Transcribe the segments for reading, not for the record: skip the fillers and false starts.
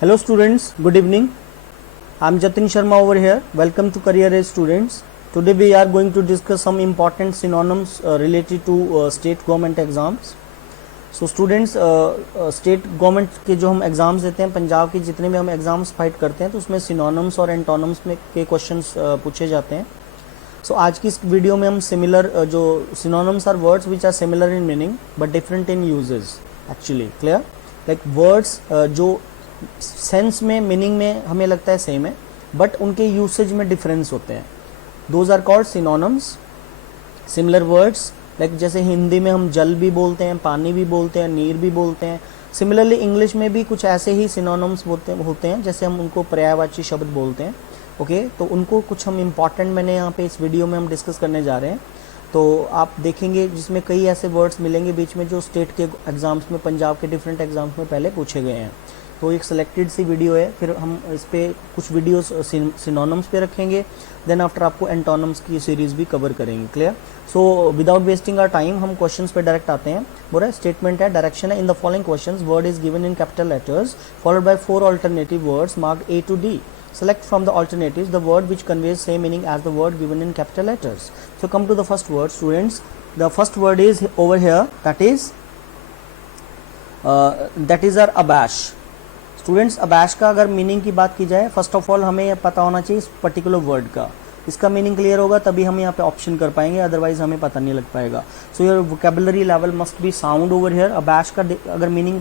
Hello students, good evening. I am Jatin Sharma over here. Welcome to Career Edge students. Today we are going to discuss some important synonyms related to state government exams. So students, state government के जो हम exams देते हैं, पंजाब के जितने भी हम exams fight करते हैं तो उसमें सिनोनिम्स और एंटोनिम्स में के क्वेश्चंस पूछे जाते हैं. सो आज की इस वीडियो में हम सिमिलर जो synonyms are words which are similar in meaning but different in usages. Actually clear, like words जो सेंस में मीनिंग में हमें लगता है सेम है बट उनके यूसेज में डिफरेंस होते हैं. Those are called synonyms. Similar words like जैसे हिंदी में हम जल भी बोलते हैं, पानी भी बोलते हैं, नीर भी बोलते हैं. सिमिलरली इंग्लिश में भी कुछ ऐसे ही सिनोनिम्स होते हैं जैसे हम उनको पर्यायवाची शब्द बोलते हैं. ओके, तो उनको कुछ हम इम्पॉर्टेंट मैंने यहाँ पे इस वीडियो में हम डिस्कस करने जा रहे हैं. तो आप देखेंगे जिसमें कई ऐसे वर्ड्स मिलेंगे बीच में जो स्टेट के एग्जाम्स में, पंजाब के डिफरेंट एग्जाम्स में पहले पूछे गए हैं. तो एक सिलेक्टेड सी वीडियो है, फिर हम इस पर कुछ वीडियोस सिनोनिम्स पे रखेंगे, देन आफ्टर आपको एंटोनिम्स की सीरीज भी कवर करेंगे. Clear. So without wasting our time हम क्वेश्चंस पे डायरेक्ट आते हैं. बोल रहा है स्टेटमेंट है, डायरेक्शन है. In the following questions word is given in capital letters followed by 4 alternative words marked A to D. Select from the alternatives the word which conveys same meaning as the word given in capital letters. So come to the first word, students. The first word is over here, that is our abash. Students, abash का अगर meaning की बात की जाए, first of all हमें पता होना चाहिए इस पर्टिकुलर वर्ड का. इसका मीनिंग क्लियर होगा तभी हम यहाँ पे ऑप्शन कर पाएंगे, अदरवाइज हमें पता नहीं लग पाएगा. So your vocabulary level must be sound over here. Abash का अगर मीनिंग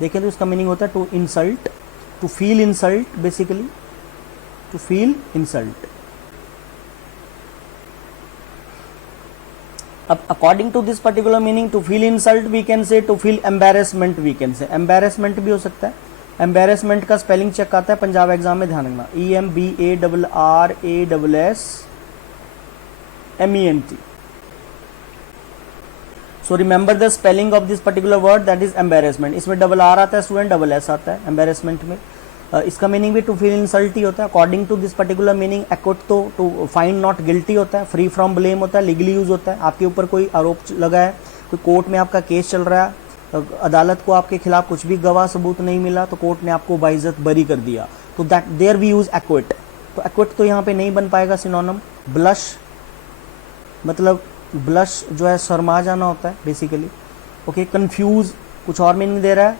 देखें तो इसका मीनिंग होता है to insult, to feel insult, basically to feel insult. अब according to this particular meaning, to feel insult we can say, to feel embarrassment we can say. Embarrassment भी हो सकता है. एम्बेरसमेंट का स्पेलिंग चेक आता है पंजाब एग्जाम में, ध्यान रखना. EMBARRASSMENT. So remember the spelling of this particular word, that is embarrassment. इसमें डबल आर आता है स्टूडेंट, डबल एस आता है एम्बेरसमेंट में. इसका मीनिंग भी टू फील इंसल्ट ही होता है. According to this particular meaning, acquit तो टू फाइंड नॉट गिल्टी होता है, फ्री फ्रॉम ब्लेम होता है, लीगली यूज होता है. आपके ऊपर कोई आरोप लगा है, कोई कोर्ट में आपका केस चल रहा है, अदालत को आपके खिलाफ कुछ भी गवाह सबूत नहीं मिला तो कोर्ट ने आपको बाइज्जत बरी कर दिया, तो that there we use acquit. तो एक्विट तो यहाँ पे नहीं बन पाएगा सिनोनिम. ब्लश मतलब ब्लश जो है शर्मा जाना होता है बेसिकली. ओके, कंफ्यूज कुछ और मीनिंग दे रहा है.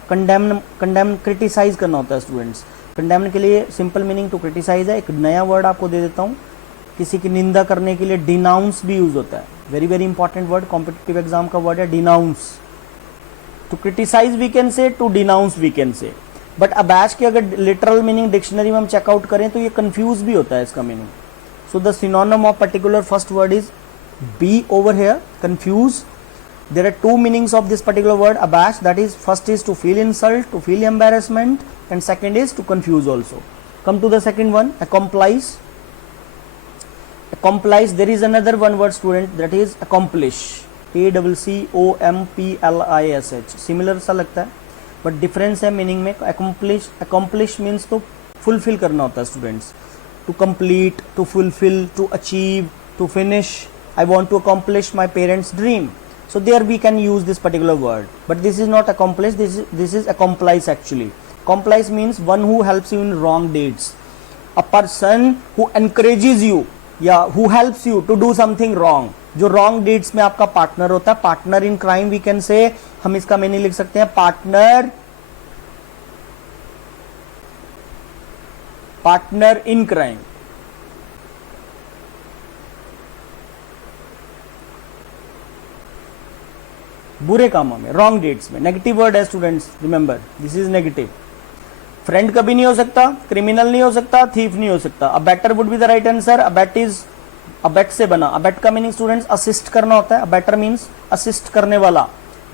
कंडेम क्रिटिसाइज करना होता है स्टूडेंट्स. कंडेम के लिए सिंपल मीनिंग टू क्रिटिसाइज है. एक नया वर्ड आपको दे देता हूँ, किसी की निंदा करने के लिए डिनाउंस भी यूज होता है. Very very important word, competitive exam का वर्ड है denounce. To criticize we can say, to denounce we can say. But abash की अगर लिटरल मीनिंग डिक्शनरी में हम चेकआउट करें तो ये कंफ्यूज भी होता है इसका meaning. So the synonym of particular first word is be over here, confuse. There are two meanings of this particular word abash, that is first is to feel insult, to feel embarrassment, and second is to confuse also. Come to the second one, accomplish. Accomplish, there is another one word student, that is accomplish. ACCOMPLISH. Similar सा लगता है but difference है meaning में. accomplish means to fulfil करना होता है students. To complete, to fulfil, to achieve, to finish. I want to accomplish my parents' dream. So there we can use this particular word, but this is not accomplish, this is accomplice actually. Accomplice means one who helps you in wrong deeds. A person who encourages you, who helps you to do something wrong. जो wrong deeds में आपका partner होता है. Partner in crime we can say, हम इसका meaning लिख सकते हैं पार्टनर इन क्राइम. बुरे कामों में, रॉन्ग डीड्स में. नेगेटिव वर्ड है students, remember this is negative. Friend कभी नहीं हो सकता, क्रिमिनल नहीं हो सकता, थीफ नहीं हो सकता. A better would be the right answer. Abate से बना. अबेट का मीनिंग स्टूडेंट्स असिस्ट करना होता है. अबेटर मीन्स असिस्ट करने वाला.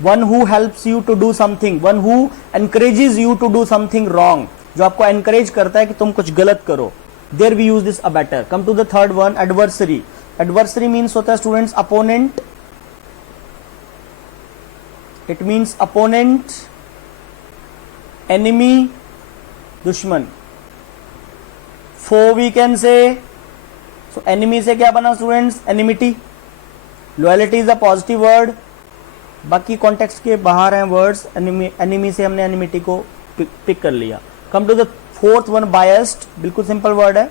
One who helps you to do something, one who encourages you to do something wrong, जो आपको एनकरेज करता है कि तुम कुछ गलत करो. There we use this abettor. Come to the third one, adversary. Adversary means होता है students opponent. It means opponent, enemy, दुश्मन. Foe we can say. So enemy से क्या बना students, enmity. Loyalty is a positive word. बाकी context के बाहर हैं वर्ड्स. एनिमी से हमने एनिमिटी को पिक कर लिया. Come to the fourth one, biased, बिल्कुल सिंपल वर्ड है.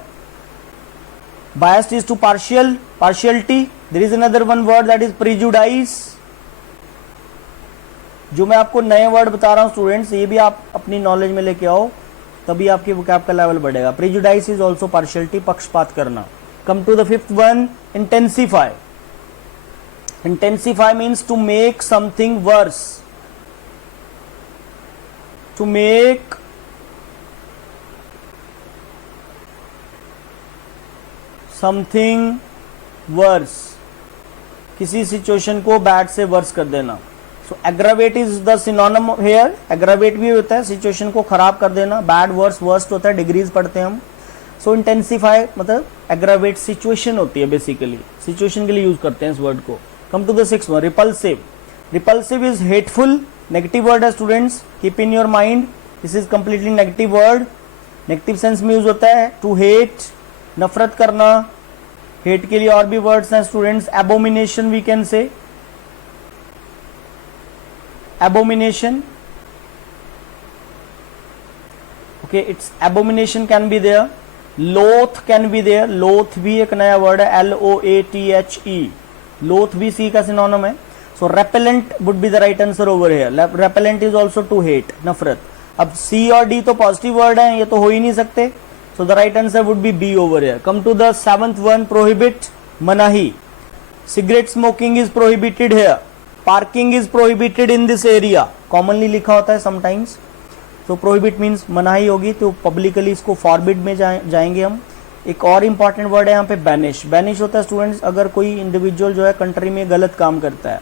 Biased is to partial, partiality. There is another one word that is prejudice. जो मैं आपको नए वर्ड बता रहा हूं स्टूडेंट्स, ये भी आप अपनी नॉलेज में लेके आओ, तभी आपके वोकैब का लेवल बढ़ेगा. प्रेजुडाइस इज ऑल्सो पार्शियलिटी, पक्षपात करना. Come to the fifth one, intensify. Intensify means to make something worse. To make something worse, किसी सिचुएशन को बैड से वर्स कर देना. So aggravate is the synonym here. Aggravate भी होता है सिचुएशन को खराब कर देना. बैड, वर्स, वर्स्ट होता है, डिग्रीज पढ़ते हैं हम. सो इंटेंसिफाई मतलब एग्रावेट सिचुएशन होती है, बेसिकली सिचुएशन के लिए यूज करते हैं इस वर्ड को. Come to the sixth one, repulsive. Repulsive is hateful, negative word है students, keep in your mind. This is completely negative word. Negative sense में यूज होता है. टू हेट, नफरत करना. हेट के लिए और भी वर्ड्स हैं students. Abomination we can say. Abomination. Okay, it's abomination can be there. Loath can be there. Loath भी एक नया वर्ड है, LOATHE. Loath भी सी का सिनोनिम है. So repellent would be the right answer over here. Repellent is also to hate, नफरत. अब C और D तो पॉजिटिव वर्ड हैं, ये तो हो ही नहीं सकते. So the right answer would be B over here. Come to the seventh one, prohibit, मनाही. Cigarette smoking is prohibited here. Parking is prohibited in this area, commonly लिखा होता है समटाइम्स. तो प्रोहिबिट मीन्स मनाही होगी, तो पब्लिकली इसको forbid में जाएंगे हम. एक और इंपॉर्टेंट वर्ड है यहाँ पे, बैनिश. बैनिश होता है स्टूडेंट्स, अगर कोई इंडिविजुअल जो है कंट्री में गलत काम करता है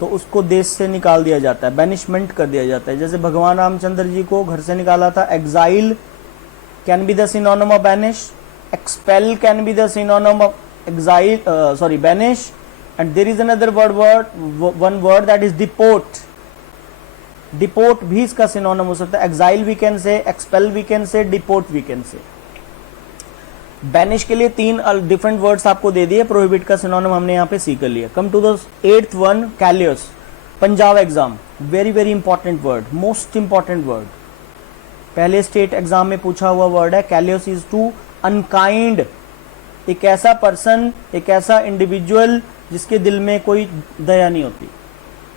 तो उसको देश से निकाल दिया जाता है, बैनिशमेंट कर दिया जाता है. जैसे भगवान रामचंद्र जी को घर से निकाला था. Exile can be the synonym of banish. Expel can be the synonym of exile, banish. And there is another one word that is deport. Deport भी इसका सिनोनिम हो सकता है. exile we can say, expel we can say, deport we can say. Banish के लिए 3 different words आपको दे दिए. Prohibit का सिनोनिम हमने यहाँ पे सी कर लिया. Come to the 8th one, callous. Punjab exam, very very important word, most important word. पहले स्टेट एग्जाम में पूछा हुआ वर्ड है. Callous is to unkind. एक ऐसा पर्सन, एक ऐसा इंडिविजुअल जिसके दिल में कोई दया नहीं होती.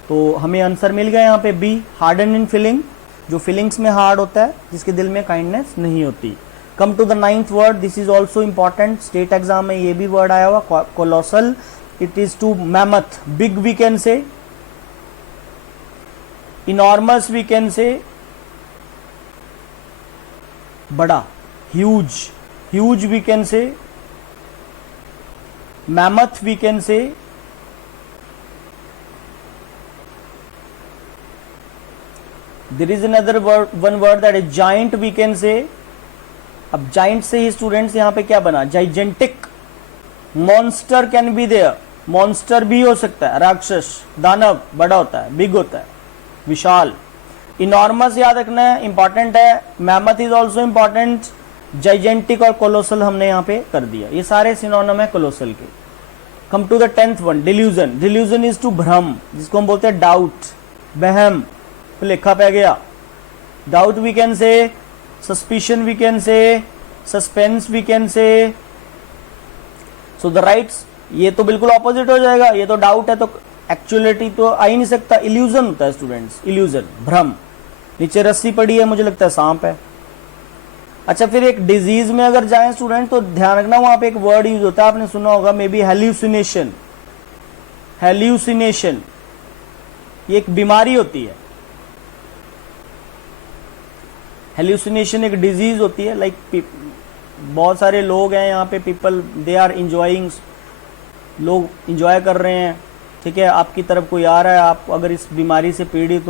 तो हमें आंसर मिल गया यहाँ पे बी, हार्डन इन फीलिंग, जो फीलिंग्स में हार्ड होता है, जिसके दिल में काइंडनेस नहीं होती. Come to the 9th word, this is also important. State exam में ये भी वर्ड आया हुआ, colossal. It is to mammoth, big we can say, enormous we can say, बड़ा, huge, huge we can say, mammoth we can say, there is another one word that is giant we can say. अब giant से ही students यहाँ पे क्या बना, gigantic. monster can be there, monster भी हो सकता है, राक्षस, दानव, बड़ा होता है, big होता है, विशाल. enormous याद रखना है, इंपॉर्टेंट है. mammoth is also important. Gigantic और कोलोसल हमने यहाँ पे कर दिया. ये सारे सिनोनिम है कोलोसल के. Come to the 10th one, delusion. Delusion is to भ्रम, जिसको हम बोलते हैं डाउट, बहम. तो लिखा पे गया, doubt we can say, suspicion we can say, suspense we can say. So the rights, ये तो बिल्कुल ऑपोजिट हो जाएगा. ये तो डाउट है, तो एक्चुअलिटी तो आ ही नहीं सकता. इल्यूजन होता है स्टूडेंट्स, इल्यूजन, भ्रम. नीचे रस्सी पड़ी है, मुझे लगता है सांप है. अच्छा, फिर एक डिजीज में अगर जाएं स्टूडेंट तो ध्यान रखना, वहां पे एक वर्ड यूज होता है, आपने सुना होगा मे बी, हेल्यूसिनेशन. हेल्यूसिनेशन ये एक बीमारी होती है. हेल्यूसिनेशन एक डिजीज होती है. लाइक बहुत सारे लोग हैं यहाँ पे, पीपल दे आर इंजॉइंग, लोग इंजॉय कर रहे हैं, ठीक है. आपकी तरफ कोई आ रहा है, आप अगर इस बीमारी से पीड़ित